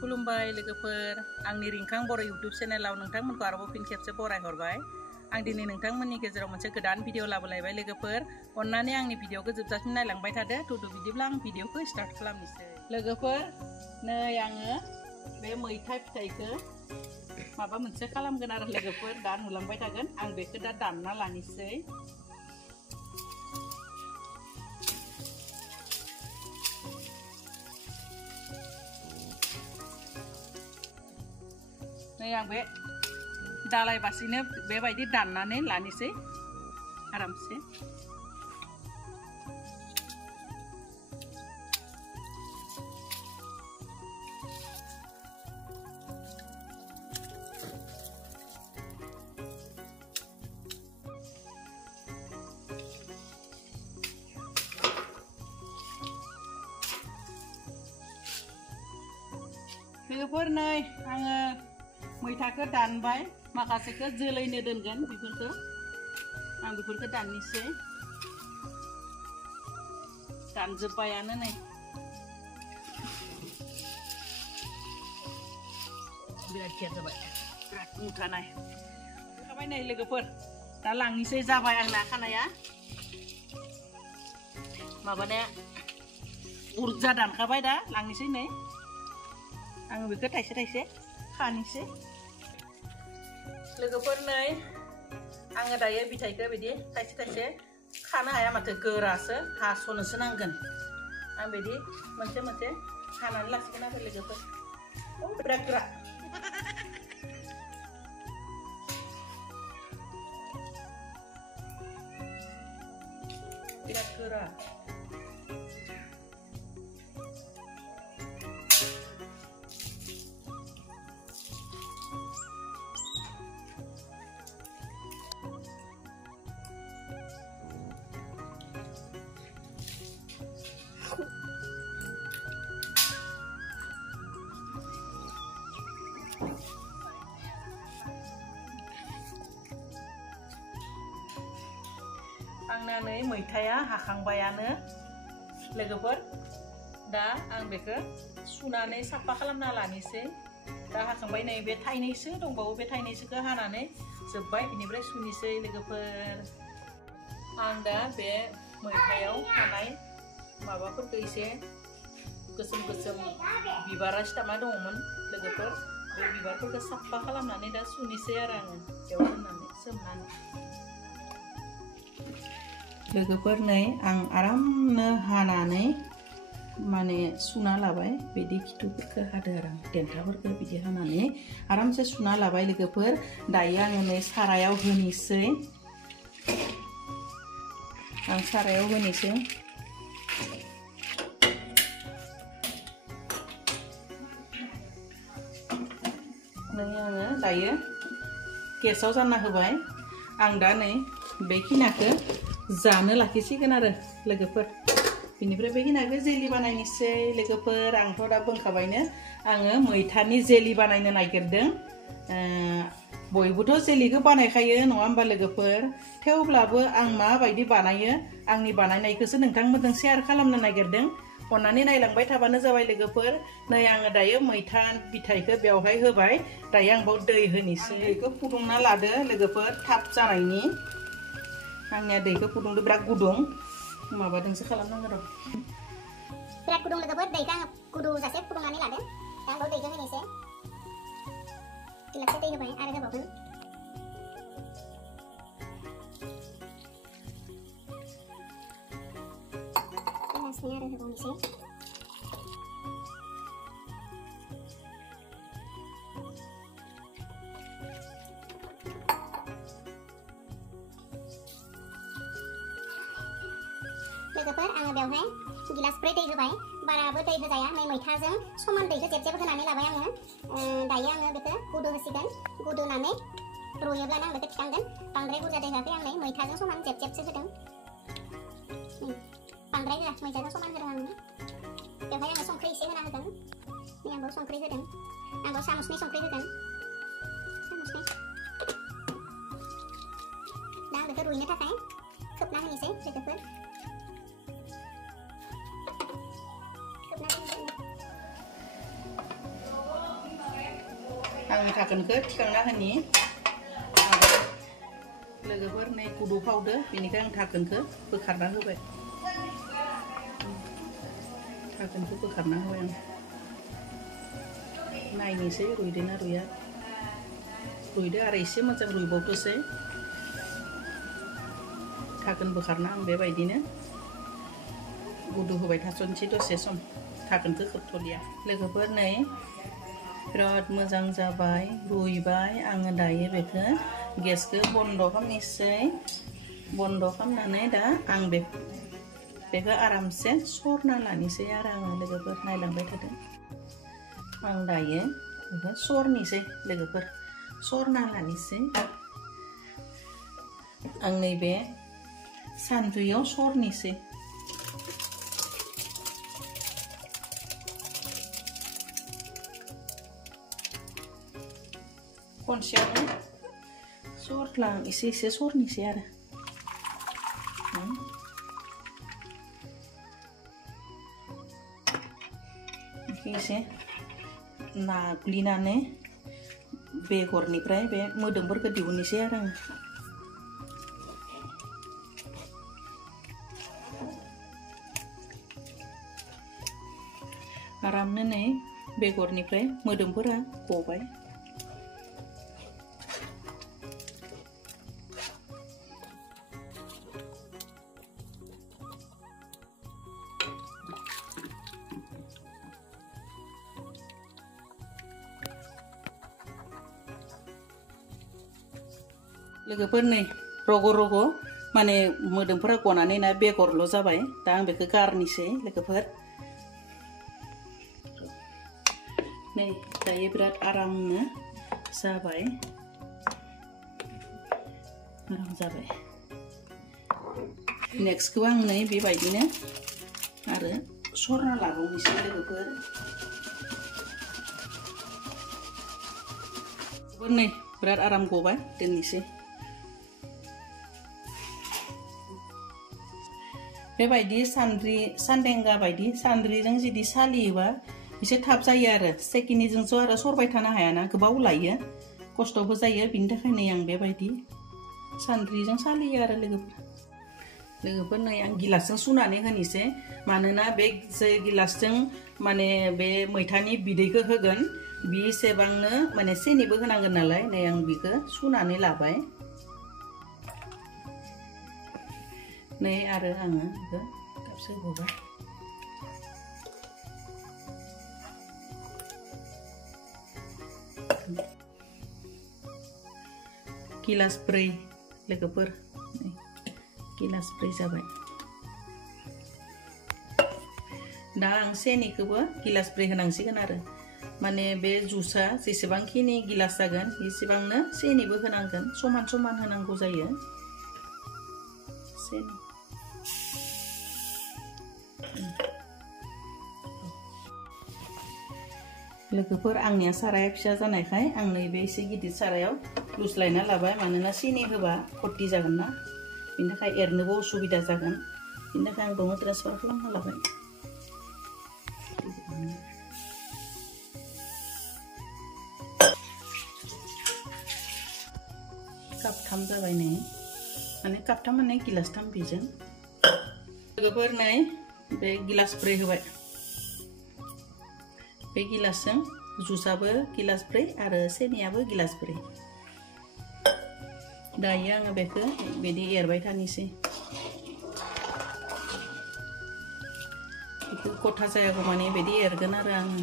खुलुमबाय लोगोफोर आंनि रिंखां बर' इउट्युब चेनेलाव नोंथांमोनखौ आरोबाव फिन खेबसे बरायहरबाय। आं दिनै नोंथांमोननि गेजेराव मोनसे गोदान भिडिअ लाबोलायबाय लोगोफोर। अन्नानै आंनि भिडिअखौ जोबजासिम नायलांबाय थादो। थुदु बिदिब्ला आं भिडिअखौ स्टार्ट खालामनोसै। लोगोफोर नै आङो बे मैथा फिथाइखौ माबा मोनसे खालामगोन आरो लोगोफोर दा नुलांबाय थागोन। आं बेखौ दा दानना लानोसै। नै आं बे दालाय बासिनो बेबायदि दाननानै लानोसै आरामसे। लोगोफोर नै आङो मैथाखौ दानबाय, माखासेखौ जोलैनो दोनगोन। बेफोरखौ आं बेफोरखौ दाननोसै। दानजोब्बायानो नै बिराद गियार जाबाय, बिराद मुथानाय खाबाय नै लोगोफोर। दा लांनोसै, जाबाय आंना खानाया माबानाया बुरजा दानखाबाय। दा लांनोसै नै आङो बेखौ थाइसे थाइसे खानोसै। लोगोफोर नै आङो दायो बिथाइखौ बिदि थाइसे थाइसे खानो हाया माथो, गोरासो हास'नोसो नांगोन। आं बिदि मोनसे मोनसे हानानै लासिगोन आरो लोगोफोर। बिराद गोरा बिराद गोरा। आंना नै मैथाया हाखांबायानो लोगोफोर। दा आं बेखौ सुनानै साफा खालामना लानोसै। दा हाखांबाय नै बे थाइनैसो दंबावो, बे थाइनैसोखौ हानानै जोब्बाय, बेनिफ्राय सुनोसै लोगोफोर। आं दा बे मैथायाव थानाय माबाफोरखौ एसे गोसोम गोसोम बिबारा सिथाबना दङमोन लोगोफोर, बे बिबारफोरखौ साफा खालामनानै दा सुनोसै आरो आङो बेयाव दोननानै सोमनानै। लोगोफोर नै आं आरामनो हानानै माने सुना लाबाय। बिदि खिथुफोरखौ हादो आरो आं देन्थाफोरखौ बिदि हानानै आरामसे सुना लाबाय लोगोफोर। दायो आङो नै सारायाव होनोसै। आं सारायाव होनोसै। नै आङो दायो गेसाव जानना होबाय। आं दा नै बेखिनिखौ जानो लाखिसिगोन आरो लोगोफोर। बेनिफ्राय बेखिनिखौ जेलि बानायनोसै लोगोफोर। आंथ' दा बुंखाबायनो आङो मैथानि जेलि बानायनो नागिरदों। बयबोथ' जेलिखौ बानायखायो नङा होमबा लोगोफोर? थेवब्लाबो आं माबायदि बानायो आंनि बानायनायखौसो नोंथांमोनजों शेयार खालामनो नागिरदों। अन्नानै नायलांबाय थाबानो जाबाय लोगोफोर। नै आङो दायो मैथा बिथाइखौ बेवहाय होबाय। दायो आं बाव दै होनोसै। दैखौ फुदुंना लादो लोगोफोर थाब जानायनि। आंनिया दैखौ फुदुंदो, बिराद गुदुं माबादोंसो खालामनांगौ र'। बिराद गुदुं लोगोफोर, दैखौ आङो गुदुं जासे फुदुंनानै लादों। दा आं दैखौ होनोसै। गिलाससे दै होबाय आरो होबावगोन। गिलासनै आरो होबावनोसै। लोगोफोर आङो बेवहाय गिलासब्रै दै होबाय, बाराबो दै होजाया। नै मैथाजों समान दैखौ जेब जेब होनानै लाबाय आङो। दायो आङो बेखौ गुदु होसिगोन। गुदुनानै रुयोब्लानो आं बेखौ थिखांगोन। बांद्राय बुरजा दै होआखै आं नै मैथाजों समान जेब जेबसो होदों। बांद्राय होआ, मैथाजों समान होदों आङो। बेवहाय आङो संख्रि एसे होना होदों। नै आं बेयाव संख्रि होदों। आं बेयाव सामुसनै संख्रि होदों। सामुसनै। दा आं बेखौ रुइनो थाखाय खोबना होनोसै लोगोफोर। आंनि धाकोनखौ थिखांना होनि लोगोफोर नै गुदु फावदो बेनिखाय आं धाकोनखौ बोखारना होबाय धाकोनखौ बोखारना होबाय आं नायनोसै रुइदोंना रुइया रुइदो आरो एसे मोजां रुइबावथोसै धाकोन बोखारना आं बेबायदिनो गुदु होबाय थासनोसै दसे सम धाकोनखौ खोबथ'लिया लोगोफोर नै बिराद मोजां जाबाय रुइबाय आङो दायो बेखौ गेसखौ बन्द खालामनोसै बन्द खालामनानै दा आं बेखौ आरामसे सरना लानोसै आरो आङो लोगोफोर नायलांबाय थादों आं दायो बेखौ सरनोसै लोगोफोर सरना लानोसै आं नैबे सान्द्रियाव सरनोसै खनसेयावनो सरला एसे सरनोसै आरो एसे नाग्लिनानै बेगरनिफ्राय बे मोदोमफोरखौ दिहुननोसै आरो आं आरामनो नै बेगरनिफ्राय मोदोमफोरा गबाय लोगोफोर नै रग' माने मोदोमफोरा गनानै ना बेगरल' जाबाय दा आं बेखौ गारनोसै लोगोफोर नै दायो बिराद आरामनो जाबाय आराम जाबाय नेक्स्टखौ आं नै बेबायदिनो आरो सरना लाबावनोसै लोगोफोर नै बिराद आराम गबाय दोननोसै बेबायदि सान्देंगा बायदि सान्द्रिजों जुदि सालियोबा एसे थाब जायो आरो सेकिनिजोंथ' आरो सरबाय थानो हायाना गोबाव लायो खस्थ'बो जायो बिनि थाखायनो आं बेबायदि सान्द्रिजों सालियो आरो लोगोफोर नै आं गिलासजों सुनानै होनोसै मानोना बे जे गिलासजों माने बे मैथानि बिदैखौ होगोन बेसेबांनो माने सेनिबो होनांगोन नालाय नै आं बेखौ सुनानै लाबाय नै आरो आङो बेखौ दाबसे होबाय गिलास 4 लोगोफोर गिलास 4 जाबाय दा आं सेनिखौबो गिलास 4 होनांसिगोन आरो माने बे जुसा जेसेबांखिनि गिलास जागोन एसेबांनो सेनिबो होनांगोन समान समान होनांगौ जायो सेनि लोगोफोर आंनिया साराया फिसा जानायखाय आं नैबे एसे गिदिर सारायाव लुस्लायना लाबाय मानोना सिनि होबा खथि जागोन ना बेनि थाखाय एरनोबो उसुबिदा जागोन बेनि थाखाय आं दङ ट्रान्सफार खालामना लाबाय कापथाम जाबाय नै माने कापथाम माने गिलासथाम बेजों लोगोफोर नै बे गिलास 4 होबाय बे गिलासजों जुसाबो गिलास 4 आरो सेनियाबो गिलास 4 दायो आङो बेखौ बिदि एरबाय थानोसै बेखौ गथा जायागौ माने बिदि एरगोन आरो आङो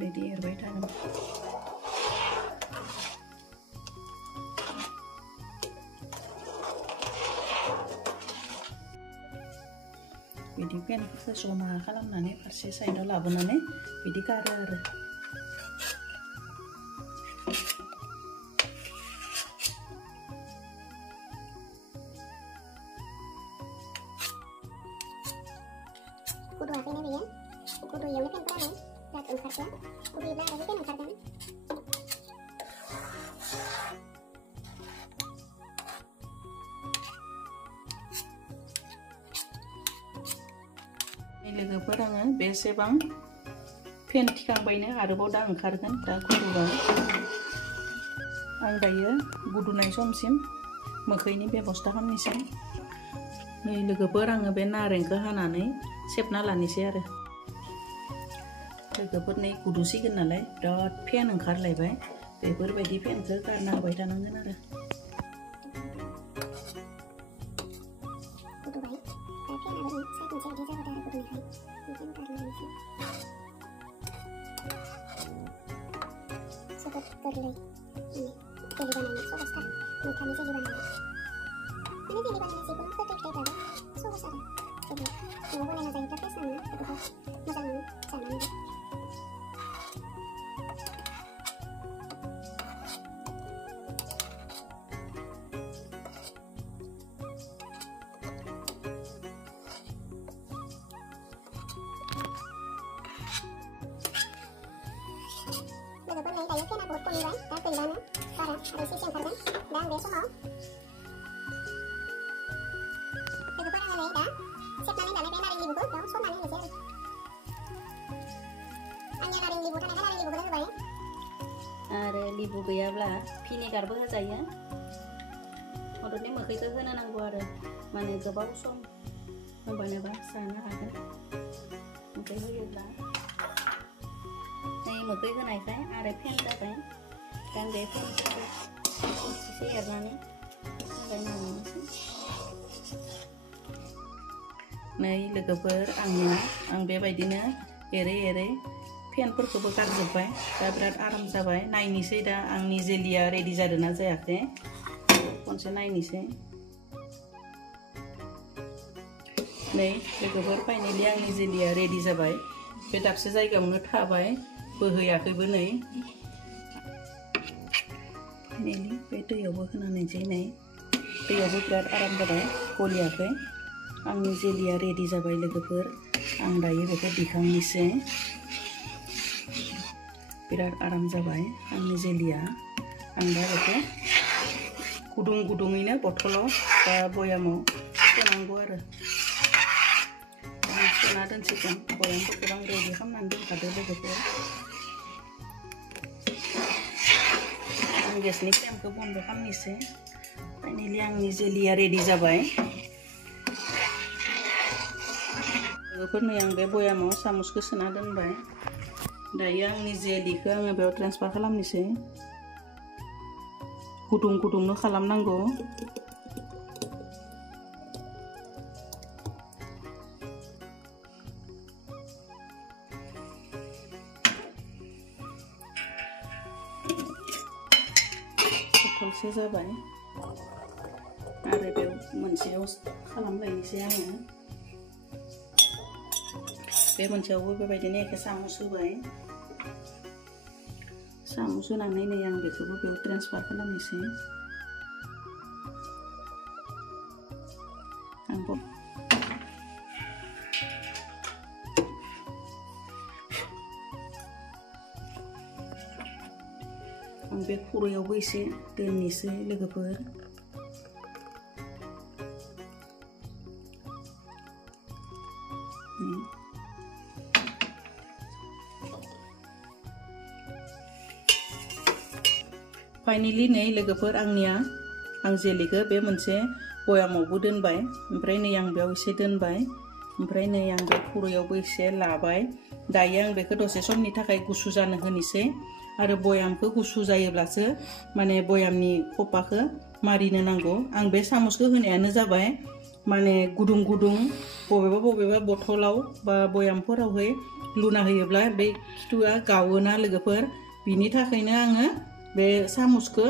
बिदि एरबाय थागोन बिदि पेनफोरखौ जमा खालामनानै फारसे साइडआव लाबोनानै बिदि गारो आरो kudu hapenya dia kudu yang kan berani lihat angkatnya kudu ibarat itu angkatnya बेसेबां फेन थिखांबायनो आरोबाव दा ओंखारगोन दा गुदुबाय आं दायो गुदुनाय समसिम मोखैनि बेबस्था खालामनोसै नै लोगोफोर आङो बे नारेंखौ हानानै सेबना लानोसै आरो लोगोफोर नै गुदुसिगोन नालाय बिराद फेन ओंखारलायबाय बेफोरबायदि फेनखौ गारना होबाय थानांगोन आरो आरो लिबु गैयाब्ला भिनेगारबो होजायो मददनि मोखैखौ होनो नांगौ आरो माने गोबाव सम होबानोबा जानो हागोन मोखै होयोब्ला नै मोखै होनायखाय आरो फेन जाबाय दा बे फेनखौ एसे एरनानै नै लोगोफोर आं बेबायदिनो एरै एरै फेनफोरखौबो गारजोब्बाय दा बिराद आराम जाबाय नायनोसै दा आंनि जेलिया रेडि जादोंना जायाखै खनसे नायनोसै नै लोगोफोर फाइनालि आंनि जेलिया रेडि जाबाय बे दाबसे जायगायावनो थाबाय बोहैयाखैबो नै फाइनालि बे दैयावबो होनानैसै नै दैयावबो बिराद आराम जाबाय गलियाखै आंनि जेलिया रेडि जाबाय लोगोफोर आं दायो बेखौ दिखांनोसै बिराद आराम जाबाय आंनि जेलिया आं दा बेखौ गुदुं गुदुङैनो बथलाव बा बयामाव सोनांगौ आरो आं सोना दोनसिगोन बयामफोरखौ आं रेडि खालामनानै दोनखादो लोगोफोर आं गेसनि फ्लेमखौ बन्द खालामनोसै फाइनालि आंनि जेलिया रेडि जाबाय लोगोफोर नै आं बे बयामाव सामुसखौ सोना दोनबाय दायो आंनि जेलिखौ आङो बेयाव ट्रेन्सफार खालामनोसै गुदुं गुदुंनो खालामनांगौ बथलसे जाबाय आरो बेयाव मोनसेयाव खालामलायनोसै आङो बे मोनसेयावबो बेबायदिनो एखे सामुस होबाय सामुस होनानै नै आं बेखौबो बेयाव ट्रेन्सफार खालामनोसै आं बे खुरैयावबो एसे दोननोसै लोगोफोर फाइनालि नै लोगोफोर आंनिया आं जेलिखौ बे मोनसे बयामावबो दोनबाय ओमफ्राय नै आं बेयाव एसे दोनबाय ओमफ्राय नै आं बे खुरैयावबो एसे लाबाय दायो आं बेखौ दसे समनि थाखाय गुसु जानो होनोसै आरो बयामखौ गुसु जायोब्लासो माने बयामनि खपाखौ मारिनो नांगौ आं बे सामुसखौ होनायानो जाबाय माने गुदुं गुदुं बबेबा बबेबा बथलाव बा बयामफोरावहाय लुना होयोब्ला बे खिथुआ गावोना लोगोफोर बिनि थाखायनो आङो बे सामुसखौ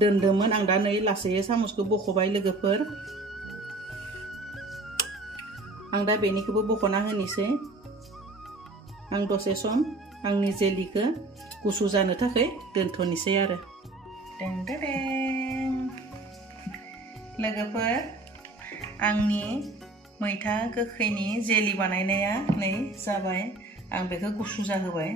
दोनदोंमोन आं दा नै लासै सामुसखौ बख'बाय लोगोफोर आं दा बेनिखौबो बख'ना होनोसै आं दसे सम आंनि जेलिखौ गुसु जानो थाखाय दोनथ'नोसै आरो दें दें लोगोफोर आंनि मैथा गोखैनि जेलि बानायनाया नै जाबाय आं बेखौ गुसु जाहोबाय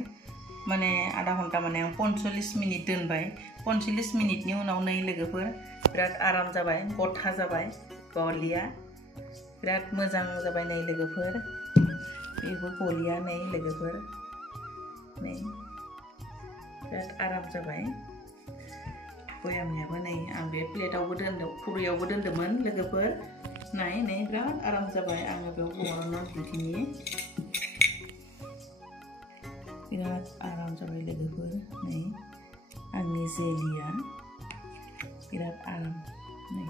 माने आधा घन्टा माने आं 45 मिनिट दोनबाय 45 मिनिटनि उनाव नै लोगोफोर बिराद आराम जाबाय गथा जाबाय गलिया बिराद मोजां जाबाय नै लोगोफोर बेबो गलिया नै लोगोफोर नै बिराद आराम जाबाय बयामनियाबो नै आं बे प्लेटावबो दोनदों खुरैयावबो दोनदोंमोन लोगोफोर नै बिराद आराम जाबाय आङो बेयाव बरनना दिन्थिनि बिराद आराम जाबाय लोगोफोर नै आंनि जेलिया बिराद आराम नै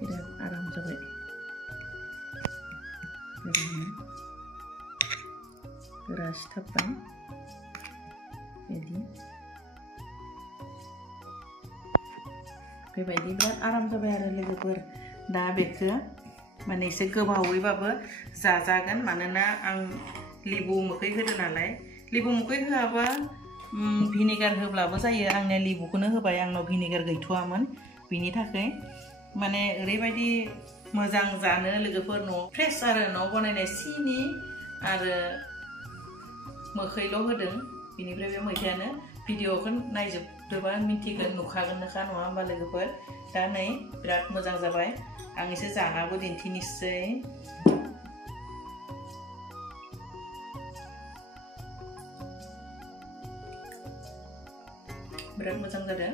बिराद आराम जाबाय गोरा सिथाबबाय बेबायदि बिराद आराम जाबाय आरो लोगोफोर दा बेखौ माने एसे गोबावैबाबो जाजागोन मानोना आं लिबु मोखै होदो नालाय लिबु मोखै होआबा भिनेगार होब्लाबो जायो आंने लिबुखौनो होबाय आंनाव भिनेगार गैथ'आमोन बिनि थाखाय माने ओरैबायदि मोजां जानो लोगोफोर न' फ्रेश आरो न' बनायनाय सिनि आरो मोखैल' होदों बिनिफ्राय बे मैथायानो भिडिअखौ नायजोबदोबा मिन्थिगोन नुखागोननोखा नङा होमबा लोगोफोर दा नै बिराद मोजां जाबाय आं एसे जानाबो दिन्थिनोसै बिराद मोजां जादों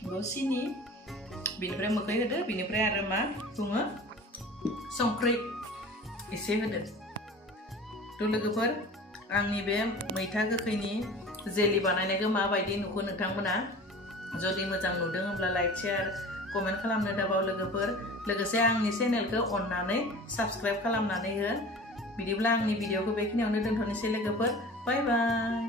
बेयाव सिनि बिनिफ्राय मोखै होदो बिनिफ्राय आरो मा बुङो संख्रि एसे होदो थ' लोगोफोर आंनि बे मैथा गोखैनि जेलि बानायनायखौ माबायदि नुखो नोंथांमोना जुदि मोजां नुदों होमब्ला लाइक शेयार कमेन्ट खालामनो दाबाव लोगोफोर लोगोसे आंनि चेनेलखौ अननानै साबस्क्राइब खालामनानै हो बिदिब्ला आंनि भिडिअखौ बेखिनियावनो दोनथ'नोसै लोगोफोर बाय बाय